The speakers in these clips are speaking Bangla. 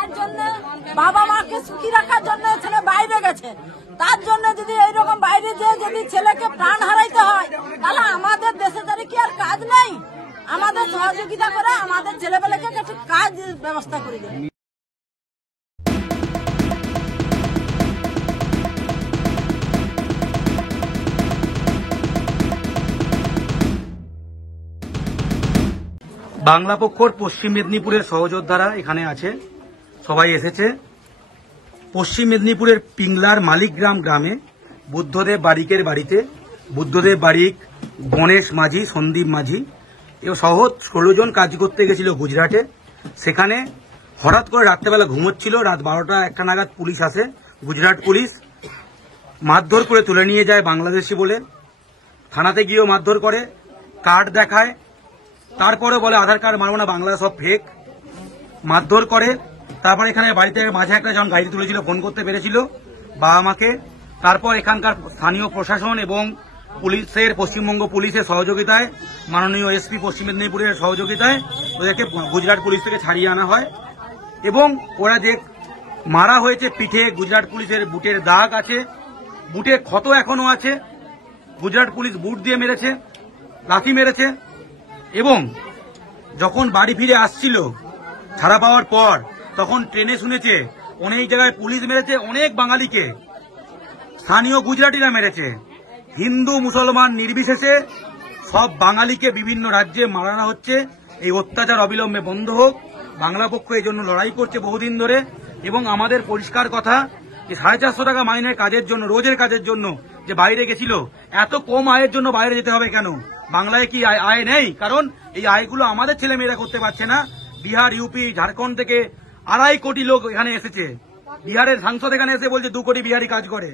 পয়সার জন্য, বাবা মাকে সুখী রাখার জন্য ছেলে বাইরে গেছে। তার জন্য যদি এইরকম বাইরে যেয়ে যদি ছেলেকে প্রাণ হারাইতে হয়, তাহলে আমাদের দেশে ধরে কি আর কাজ নেই? আমাদের সহযোগিতা করে আমাদের ছেলেবেলাকে একটু কাজ ব্যবস্থা করে দেবে। বাংলা পক্ষর পশ্চিম মেদিনীপুরের সহযোদ্ধারা এখানে আছে, সবাই এসেছে। পশ্চিম মেদিনীপুরের পিংলার মালিকগ্রাম গ্রামে বুদ্ধদেব বারিকের বাড়িতে, বুদ্ধদেব বারিক, গণেশ মাঝি, সন্দীপ মাঝি এও সহ 16 জন কাজ করতে গেছিল গুজরাটে। সেখানে হঠাৎ করে রাত্রেবেলা ঘুমোচ্ছিল, রাত 12টা-1টা নাগাদ পুলিশ আসে, গুজরাট পুলিশ মারধর করে তুলে নিয়ে যায় বাংলাদেশি বলে। থানাতে গিয়েও মারধর করে, কার্ড দেখায়, তারপরে বলে আধার কার্ড মারবো না, বাংলা সব ফেক, মারধর করে। তারপর এখানে বাড়িতে মাঝে একটা যখন গাড়ি তুলেছিল, ফোন করতে পেরেছিল বাবা মাকে। তারপর এখানকার স্থানীয় প্রশাসন এবং পুলিশের, পশ্চিমবঙ্গ পুলিশের সহযোগিতায়, মাননীয় এসপি পশ্চিম মেদিনীপুরের সহযোগিতায় ওদেরকে গুজরাট পুলিশ থেকে ছাড়িয়ে আনা হয়। এবং ওরা যে মারা হয়েছে, পিঠে গুজরাট পুলিশের বুটের দাগ আছে, বুটে ক্ষত এখনো আছে। গুজরাট পুলিশ বুট দিয়ে মেরেছে, লাথি মেরেছে। এবং যখন বাড়ি ফিরে আসছিল ছাড়া পাওয়ার পর, তখন ট্রেনে শুনেছে অনেক জায়গায় পুলিশ মেরেছে, অনেক বাঙালিকে স্থানীয় গুজরাটিরা মেরেছে। হিন্দু মুসলমান নির্বিশেষে সব বাঙালিকে বিভিন্ন রাজ্যে মারানো হচ্ছে। এই অত্যাচার অবিলম্বে বন্ধ হোক। বাংলা পক্ষ এই জন্য লড়াই করছে বহুদিন ধরে। এবং আমাদের পরিষ্কার কথা যে 450 টাকা মাইনের কাজের জন্য, রোজের কাজের জন্য যে বাইরে গেছিল, এত কম আয়ের জন্য বাইরে যেতে হবে কেন? বাংলায় কি আয় নেই? কারণ এই আয়গুলো আমাদের ছেলে মেয়েরা করতে পারছে না। বিহার, ইউপি, ঝাড়খণ্ড থেকে 2.5 কোটি লোক এখানে এসেছে। বিহারের সাংসদ এখানে এসে বলছে 2 কোটি বিহারি কাজ করে।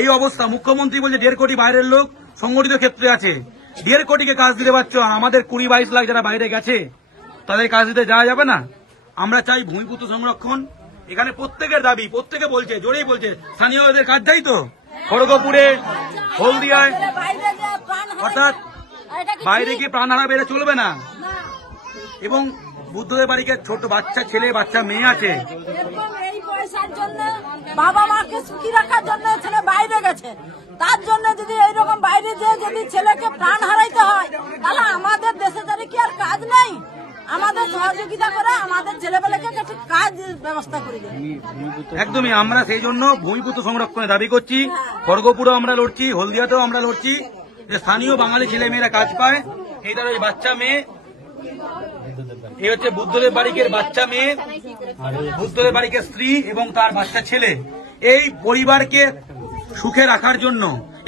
এই অবস্থা। মুখ্যমন্ত্রী বলছে 1.5 কোটি বাইরের লোক সংগঠিত ক্ষেত্রে আছে। 1.5 কোটিকে কাজ দিতে পারছো, আমাদের 20-22 লাখ যারা বাইরে গেছে তাদের কাজ দিতে যাওয়া যাবে না? আমরা চাই ভূমিপুত্র সংরক্ষণ। এখানে প্রত্যেকের দাবি, প্রত্যেকে বলছে, জোরেই বলছে স্থানীয়দের কাজ চাই তো। খড়গপুরে, হলদিয়ায়, অর্থাৎ বাইরে গিয়ে প্রাণ হারা বেড়ে চলবে না। এবং বুদ্ধদেব বাড়িকে ছোট বাচ্চা ছেলে, বাচ্চা মেয়ে আছে। এই পয়সার জন্য, বাবা মাকে সুখী রাখার জন্য ছেলে বাইরে গেছে। তার জন্য যদি এইরকম বাইরে যেয়ে যদি ছেলেকে প্রাণ হারাইতে হয়, তাহলে আমাদের দেশে ধরে কি আর কাজ নেই? আমাদের সহযোগিতা করে আমাদের ছেলেবেলাকে একটু কাজ ব্যবস্থা করে দেবে। একদমই। আমরা সেই জন্য ভূমিপুত্র সংরক্ষণের দাবি করছি। খড়গপুরেও আমরা লড়ছি, হলদিয়াতেও আমরা লড়ছি, যে স্থানীয় বাঙালি ছেলে মেয়েরা কাজ পায়। এই তার ওই বাচ্চা মেয়ে, এই হচ্ছে বুদ্ধদেব বারিকের বাচ্চা মেয়ে, বুদ্ধদেব বারিকের স্ত্রী এবং তার বাচ্চা ছেলে। এই পরিবারকে সুখে রাখার জন্য,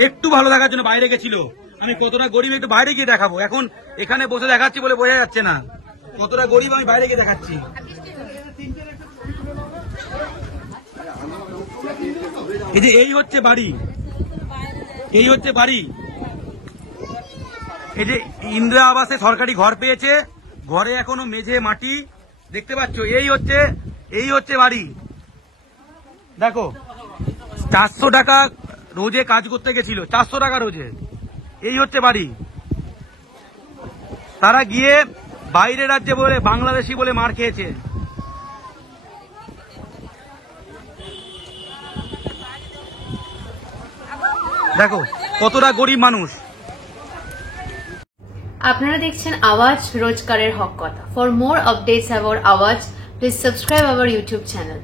একটু ভালো থাকার জন্য বাইরে গেছিল। আমি কতটা গরিব একটু বাইরে গিয়ে দেখাবো। এখন এখানে বসে দেখাচ্ছি বলে বোঝা যাচ্ছে না কতটা গরিব, আমি বাইরে গিয়ে দেখাচ্ছি। এই যে এই হচ্ছে বাড়ি, এই হচ্ছে বাড়ি। এই যে ইন্দিরা আবাসে সরকারি ঘর পেয়েছে, ঘরে এখনো মেঝে মাটি দেখতে পাচ্ছ। এই হচ্ছে বাড়ি। দেখো 400 টাকা রোজে কাজ করতে গেছিল, 400 টাকা রোজে। এই হচ্ছে বাড়ি। তারা গিয়ে বাইরের রাজ্যে বলে বাংলাদেশি বলে মার খেয়েছে। দেখো কতটা গরিব মানুষ। আপনারা দেখছেন আওয়াজ, রোজকারের হক কথা। ফর মোর আপডেটস অ্যাবাউট আওয়াজ, please subscribe our YouTube channel.